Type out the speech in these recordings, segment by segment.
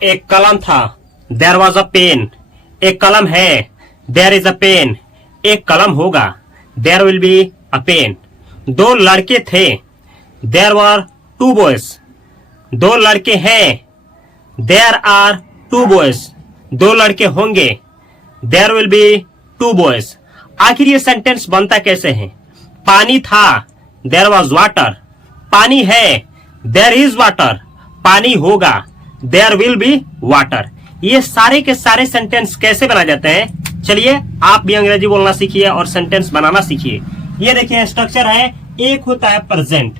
एक कलम था, देयर वॉज अ पेन। एक कलम है, देयर इज अ पेन। एक कलम होगा, there will be a pen. दो लड़के थे, देयर वर टू बॉयज। दो लड़के हैं, देयर आर टू बॉयज। दो लड़के होंगे, there will be two boys. आखिर ये सेंटेंस बनता कैसे है? पानी था, देयर वॉज वाटर। पानी है, देयर इज वाटर। पानी होगा, देयर विल बी वाटर। ये सारे के सारे सेंटेंस कैसे बना जाते हैं? चलिए आप भी अंग्रेजी बोलना सीखिए और सेंटेंस बनाना सीखिए। ये देखिए स्ट्रक्चर है। एक होता है प्रेजेंट।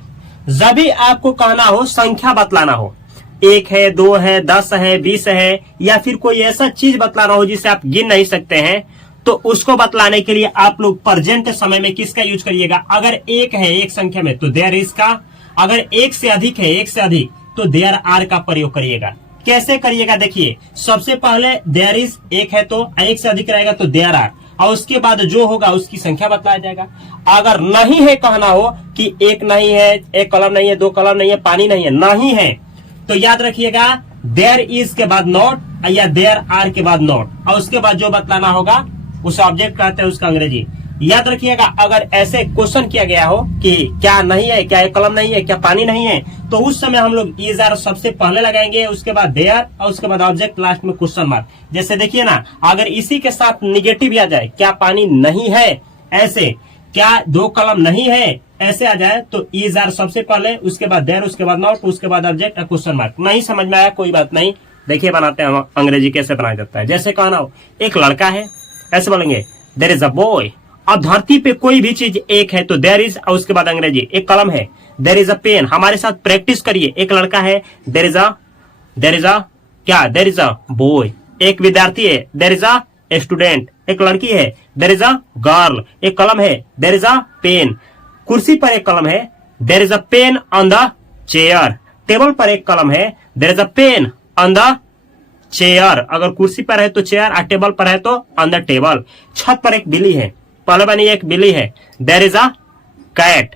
जब भी आपको कहना हो, संख्या बतलाना हो, 1 है, 2 है, 10 है, 20 है, या फिर कोई ऐसा चीज बतलाना हो जिसे आप गिन नहीं सकते हैं, तो उसको बतलाने के लिए आप लोग प्रेजेंट समय में किसका यूज करिएगा? अगर एक है एक संख्या में तो देयर इज का, अगर एक से अधिक है, एक से अधिक, तो देयर आर का प्रयोग करिएगा। कैसे करिएगा? देखिए, सबसे पहले देयर इज एक है तो एक से अधिक रहेगा तो देयर आर, और उसके बाद जो होगा उसकी संख्या बतलाया जाएगा। अगर नहीं है, कहना हो कि एक नहीं है, एक कलम नहीं है, 2 कलम नहीं है, पानी नहीं है, नहीं है, तो याद रखिएगा देयर इज के बाद नॉट या देयर आर के बाद नॉट, और उसके बाद जो बतलाना होगा उस ऑब्जेक्ट कहते हैं उसका अंग्रेजी। याद रखिएगा अगर ऐसे क्वेश्चन किया गया हो कि क्या नहीं है, क्या एक कलम नहीं है, क्या पानी नहीं है, तो उस समय हम लोग इज आर सबसे पहले लगाएंगे, उसके बाद देयर, और उसके बाद ऑब्जेक्ट, लास्ट में क्वेश्चन मार्क। जैसे देखिए ना, अगर इसी के साथ निगेटिव आ जाए, क्या पानी नहीं है ऐसे, क्या 2 कलम नहीं है ऐसे आ जाए, तो इज आर सबसे पहले, उसके बाद देयर, उसके बाद नॉट, उसके बाद ऑब्जेक्ट और क्वेश्चन मार्क। नहीं समझ में आया कोई बात नहीं, देखिए बनाते हैं अंग्रेजी कैसे बनाया जाता है। जैसे कहना हो एक लड़का है, ऐसे बोलेंगे देयर इज अ बॉय। और धरती पे कोई भी चीज एक है तो देयर इज, और उसके बाद अंग्रेजी। एक कलम है, देयर इज अ पेन। हमारे साथ प्रैक्टिस करिए। एक लड़का है, देयर इज अ क्या, देयर इज अ बॉय। एक विद्यार्थी है, देयर इज अ स्टूडेंट। एक लड़की है, देयर इज अ गर्ल। एक कलम है, देयर इज अ पेन। कुर्सी पर एक कलम है, there is a pen on the chair. Table पर एक कलम है, there is a pen on the chair. अगर कुर्सी पर है तो चेयर, और टेबल पर है तो ऑन द टेबल। छत पर एक बिल्ली है, पहले बनी एक बिल्ली है, देयर इज अ कैट।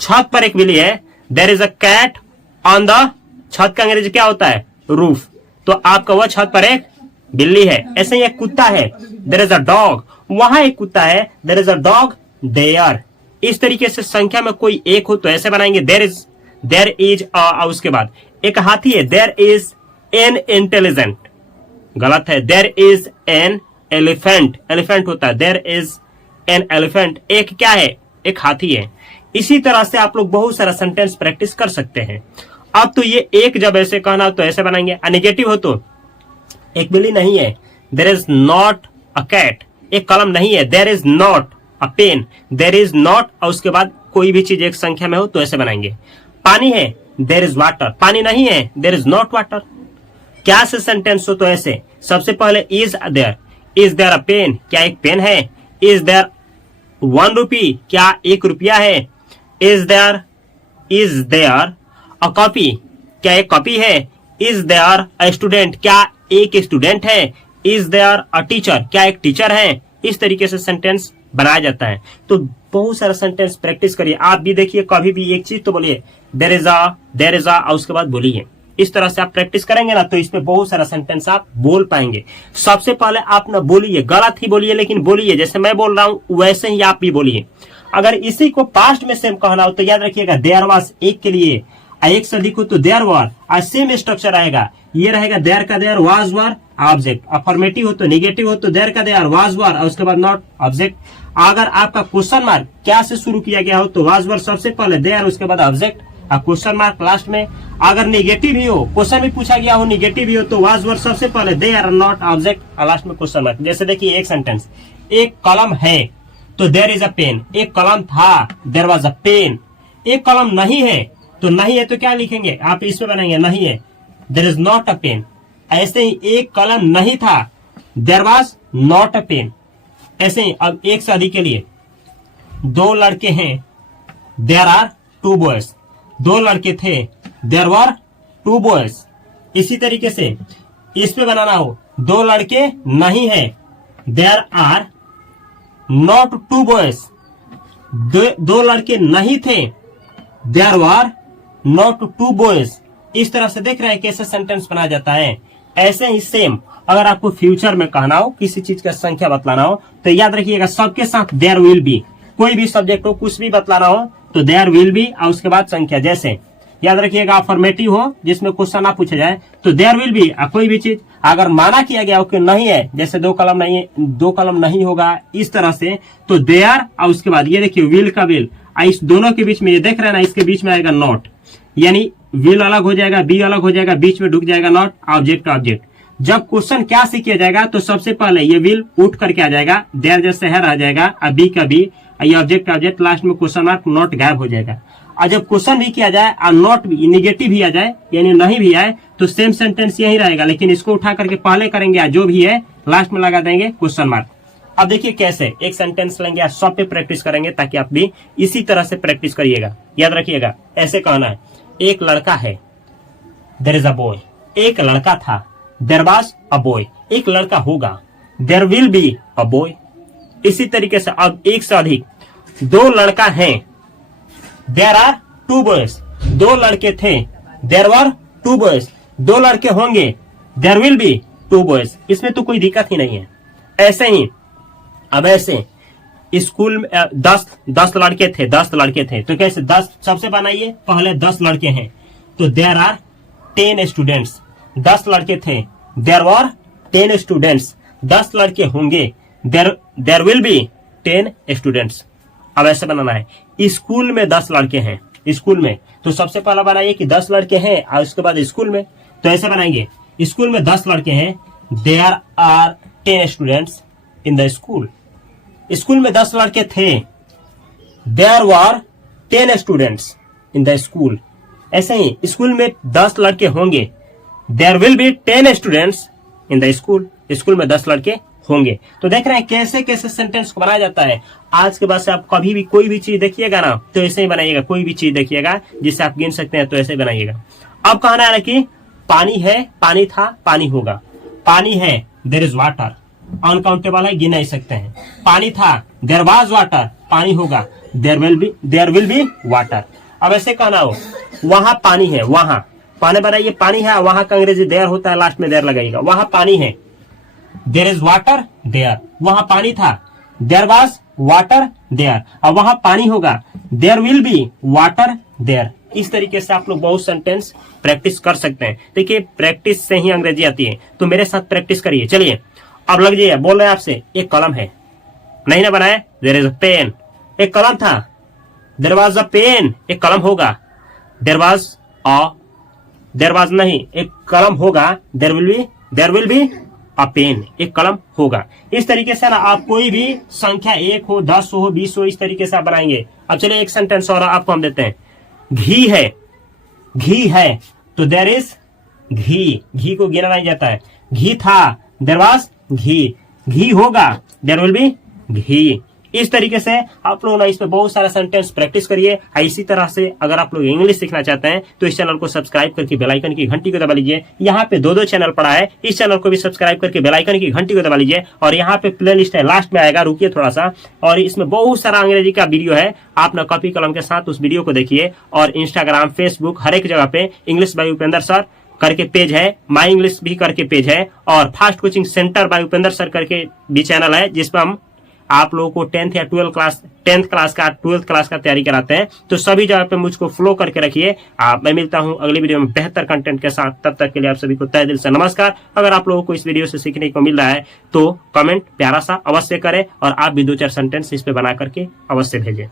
छत पर एक बिल्ली है, there is a cat on the, छत का अंग्रेजी क्या होता है? रूफ। तो आपका वह छत पर एक बिल्ली है। ऐसे ही एक कुत्ता है, देयर इज अ डॉग। वहां एक कुत्ता है, there is a dog there. इस तरीके से संख्या में कोई एक हो तो ऐसे बनाएंगे, देयर इज उसके बाद एक हाथी है, देयर इज एन इंटेलिजेंट। गलत है, there is an elephant. Elephant होता है, देयर इज एन एलिफेंट। एक क्या है? एक हाथी है। इसी तरह से आप लोग बहुत सारा सेंटेंस प्रैक्टिस कर सकते हैं। अब तो ये एक जब ऐसे कहना तो ऐसे बनाएंगे, नेगेटिव हो तो एक बिल्ली नहीं है, there is not a cat. एक कलम नहीं है, there is not a pen. There is not, और उसके बाद कोई भी चीज एक संख्या में हो तो ऐसे बनाएंगे। पानी है, देयर इज वाटर। पानी नहीं है, देयर इज नॉट वाटर। क्या से सेंटेंस हो तो ऐसे, सबसे पहले इज देयर अ पेन। क्या एक पेन है? Is there 1 rupee. क्या 1 रुपया है? Is there a copy. क्या एक कॉपी है? Is there a student. क्या एक स्टूडेंट है? Is there a teacher. क्या एक टीचर है? इस तरीके से सेंटेंस बनाया जाता है। तो बहुत सारा सेंटेंस प्रैक्टिस करिए। आप भी देखिए, कभी भी एक चीज तो बोलिए, देयर इज अ, और उसके बाद बोलिए। इस तरह से आप प्रैक्टिस करेंगे ना तो इसमें बहुत सारा सेंटेंस आप बोल पाएंगे। सबसे पहले आप ना बोलिए, गलत ही बोलिए लेकिन बोलिए, जैसे मैं बोल रहा हूं वैसे ही आप भी बोलिए। अगर इसी को पास्ट में सेम कहना हो तो याद रखिएगा देयर वाज एक के लिए, एक से अधिक हो तो देयर वर, आज सेम स्ट्रक्चर आएगा। ये रहेगा देयर का there, was were object. Affirmative हो तो नेगेटिव हो तो देयर का देयर, वाज वर, और उसके बाद नॉट ऑब्जेक्ट। अगर आपका क्वेश्चन मार्क क्या से शुरू किया गया हो तो वाज वर सबसे पहले, देयर उसके बाद ऑब्जेक्ट, क्वेश्चन मार्क लास्ट में। अगर नेगेटिव ही हो, क्वेश्चन भी पूछा गया हो नेगेटिव ही हो तो वाज वर सबसे पहले, देयर नॉट ऑब्जेक्ट, लास्ट में क्वेश्चन मार्क। जैसे देखिए एक सेंटेंस, एक कलम है तो देयर इज अ पेन। एक कलम था, देयर वाज अ पेन। एक कलम नहीं है तो नहीं है तो क्या लिखेंगे आप? इसमें बनाएंगे नहीं है, there is not a pen. ऐसे ही एक कलम नहीं था, there was not a pen. ऐसे ही अब एक शादी के लिए, 2 लड़के हैं, देयर आर 2 बॉयज। 2 लड़के थे, देयर वर 2 बॉयज। इसी तरीके से इस पे बनाना हो, 2 लड़के नहीं है, देयर आर नॉट 2 बॉयज। 2 लड़के नहीं थे, देयर वर नॉट 2 बॉयज। इस तरह से देख रहे हैं कैसे सेंटेंस बनाया जाता है। ऐसे ही सेम अगर आपको फ्यूचर में कहना हो, किसी चीज का संख्या बतलाना हो, तो याद रखिएगा सबके साथ देयर विल बी, कोई भी सब्जेक्ट हो, कुछ भी बतलाना हो तो देयर विल बी और उसके बाद संख्या। जैसे याद रखिएगा अफर्मेटिव हो जिसमें क्वेश्चन ना पूछा जाए तो देयर विल बी, कोई भी चीज अगर माना किया गया हो कि नहीं है, जैसे दो कलम नहीं है, दो कलम नहीं होगा इस तरह से, तो देयर और उसके बाद ये देखिए विल का विल, इस दोनों के बीच में ये देख रहे हैं ना, इसके बीच में आएगा नॉट, यानी विल अलग हो जाएगा, बी अलग हो जाएगा, बीच में ढुक जाएगा नॉट, ऑब्जेक्ट का ऑब्जेक्ट। जब क्वेश्चन क्या से किया जाएगा तो सबसे पहले ये विल उठ करके आ जाएगा, देयर जैसे है रह जाएगा, अब बी का बी, ये ऑब्जेक्ट का ऑब्जेक्ट, लास्ट में क्वेश्चन मार्क नॉट गायब हो जाएगा। और जब क्वेश्चन भी किया जाए और नॉट भी निगेटिव भी आ जाए यानी नहीं भी आए तो सेम सेंटेंस यही रहेगा, लेकिन इसको उठा करके पहले करेंगे, जो भी है लास्ट में लगा देंगे क्वेश्चन मार्क। अब देखिए कैसे एक सेंटेंस लेंगे, सब पे प्रैक्टिस करेंगे ताकि आप भी इसी तरह से प्रैक्टिस करिएगा। याद रखिएगा ऐसे कहना है, एक लड़का है, देयर इज अ बॉय, एक लड़का था, देयर वाज अ बॉय, एक लड़का होगा, there will be a boy. इसी तरीके से अब एक से अधिक, दो लड़का हैं, देयर आर टू बॉयज, दो लड़के थे, देयर वर टू बॉयज, दो लड़के होंगे, there will be two boys. इसमें तो कोई दिक्कत ही नहीं है। ऐसे ही अब ऐसे स्कूल में 10 लड़के थे, 10 लड़के थे, तो कैसे 10 सबसे बनाइए, पहले 10 लड़के हैं तो देयर आर 10 स्टूडेंट्स, 10 लड़के थे, देयर वर 10 स्टूडेंट्स, 10 लड़के होंगे, देयर विल बी 10 स्टूडेंट्स। अब ऐसे बनाना है, स्कूल में 10 लड़के हैं, स्कूल में, तो सबसे पहला बनाइए कि 10 लड़के हैं और उसके बाद स्कूल में, तो ऐसे बनाएंगे, स्कूल में 10 लड़के हैं, there are 10 students in the school. School में 10 लड़के थे, there were 10 students in the school. ऐसे ही स्कूल में 10 लड़के होंगे, there will be 10 students in the school, school में 10 लड़के होंगे। तो देख रहे हैं कैसे कैसे सेंटेंस को बनाया जाता है। आज के बाद से आप कभी भी कोई भी चीज देखिएगा ना तो ऐसे ही बनाइएगा, कोई भी चीज देखिएगा जिससे आप गिन सकते हैं तो ऐसे बनाइएगा। अब कहना है कि पानी है, पानी था, पानी होगा, पानी है, देयर इज वाटर, अनकाउंटेबल है, गिन नहीं सकते हैं, पानी था, देयर वाज वाटर, पानी होगा, देयर विल बी वाटर। अब ऐसे कहना हो, वहां पानी है, वहां पानी बनाइए, पानी है, वहां का अंग्रेजी देयर होता है, लास्ट में देयर लगाइएगा, वहां पानी है, देयर इज वाटर देयर, वहां पानी था, देयर वाज वाटर देयर, अब वहां पानी होगा, there will be water there. इस तरीके से आप लोग बहुत सेंटेंस प्रैक्टिस कर सकते हैं। देखिए प्रैक्टिस से ही अंग्रेजी आती है, तो मेरे साथ प्रैक्टिस करिए। चलिए अब लग जाइए, बोल रहे हैं आपसे, एक कलम है, नहीं ना बनाए, देयर इज अ पेन, एक कलम था, देयर वाज अ पेन, एक कलम होगा, देयर वाज नहीं, एक कलम होगा, there will be a pen, एक कलम होगा। इस तरीके से ना आप कोई भी संख्या 1 हो, 10 हो, 20 हो, इस तरीके से आप बनाएंगे। अब चलिए एक सेंटेंस और आपको हम देते हैं, घी है, घी है, तो देयर इज घी, घी को गिना नहीं जाता है, घी था, देयर वाज घी, घी होगा, देयर विल बी घी। इस तरीके से आप लोग ना इस पे बहुत सारा सेंटेंस प्रैक्टिस करिए। इसी तरह से अगर आप लोग इंग्लिश सीखना चाहते हैं तो इस चैनल को सब्सक्राइब करके बेल आइकन की घंटी को दबा लीजिए। यहाँ पे 2 चैनल पड़ा है, इस चैनल को भी सब्सक्राइब करके बेल आइकन की घंटी को दबा लीजिए। और यहाँ पे प्ले लिस्ट है, लास्ट में आएगा, रुकिए थोड़ा सा, और इसमें बहुत सारा अंग्रेजी का वीडियो है, आप ना कॉपी कलम के साथ उस वीडियो को देखिए। और इंस्टाग्राम, फेसबुक, हर एक जगह पे इंग्लिश बाय उपेंद्र सर करके पेज है, माई इंग्लिश भी करके पेज है, और fast coaching centre by Upendra sir करके भी चैनल है, जिसपे हम आप लोगों को 10th या 10th क्लास का 12th क्लास का तैयारी कराते हैं। तो सभी जगह पे मुझको फॉलो करके रखिए। मैं मिलता हूं अगली वीडियो में बेहतर कंटेंट के साथ, तब तक के लिए आप सभी को तहे दिल से नमस्कार। अगर आप लोगों को इस वीडियो से सीखने को मिल रहा है तो कमेंट प्यारा सा अवश्य करें, और आप भी 2-4 सेंटेंस इस पे बना करके अवश्य भेजें।